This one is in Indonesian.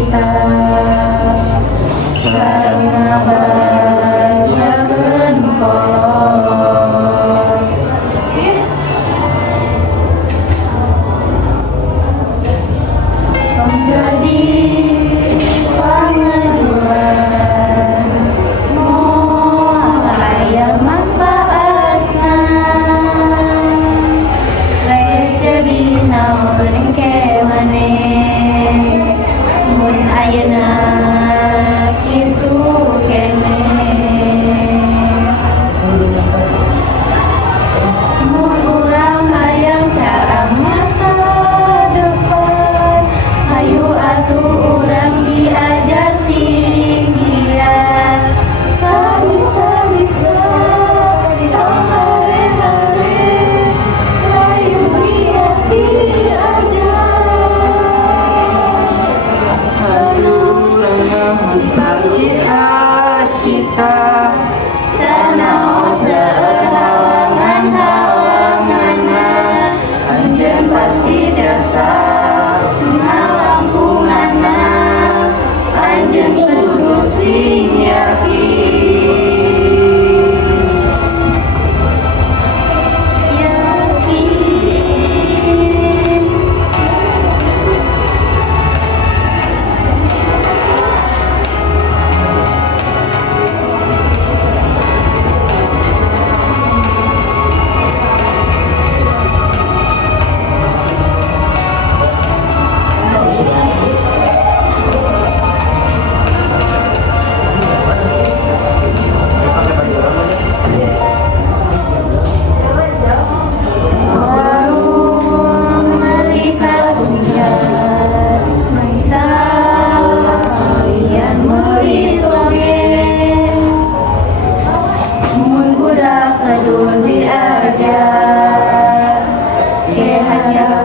cita sareng ngabahagiakeun kolot. Tong jadi pangaduan moal aya manfaatna, rek jadi naon engke maneh mun ayeuna kitu keneh. Mun urang hayang carang masa depan, hayu atuh urang diajar singgian. Sabisa-bisa tong hare-hare hayu giat diajar. Salurang mental cita-cita Sanaos seueur halangan-halanganna, anjeun pasti tiasa ngalangkunganna, anjeun kudu sing yakin. Warung meuli ka Punjat, mangsa kalian meuli toge. Mun budak kedul diajar, ke hanya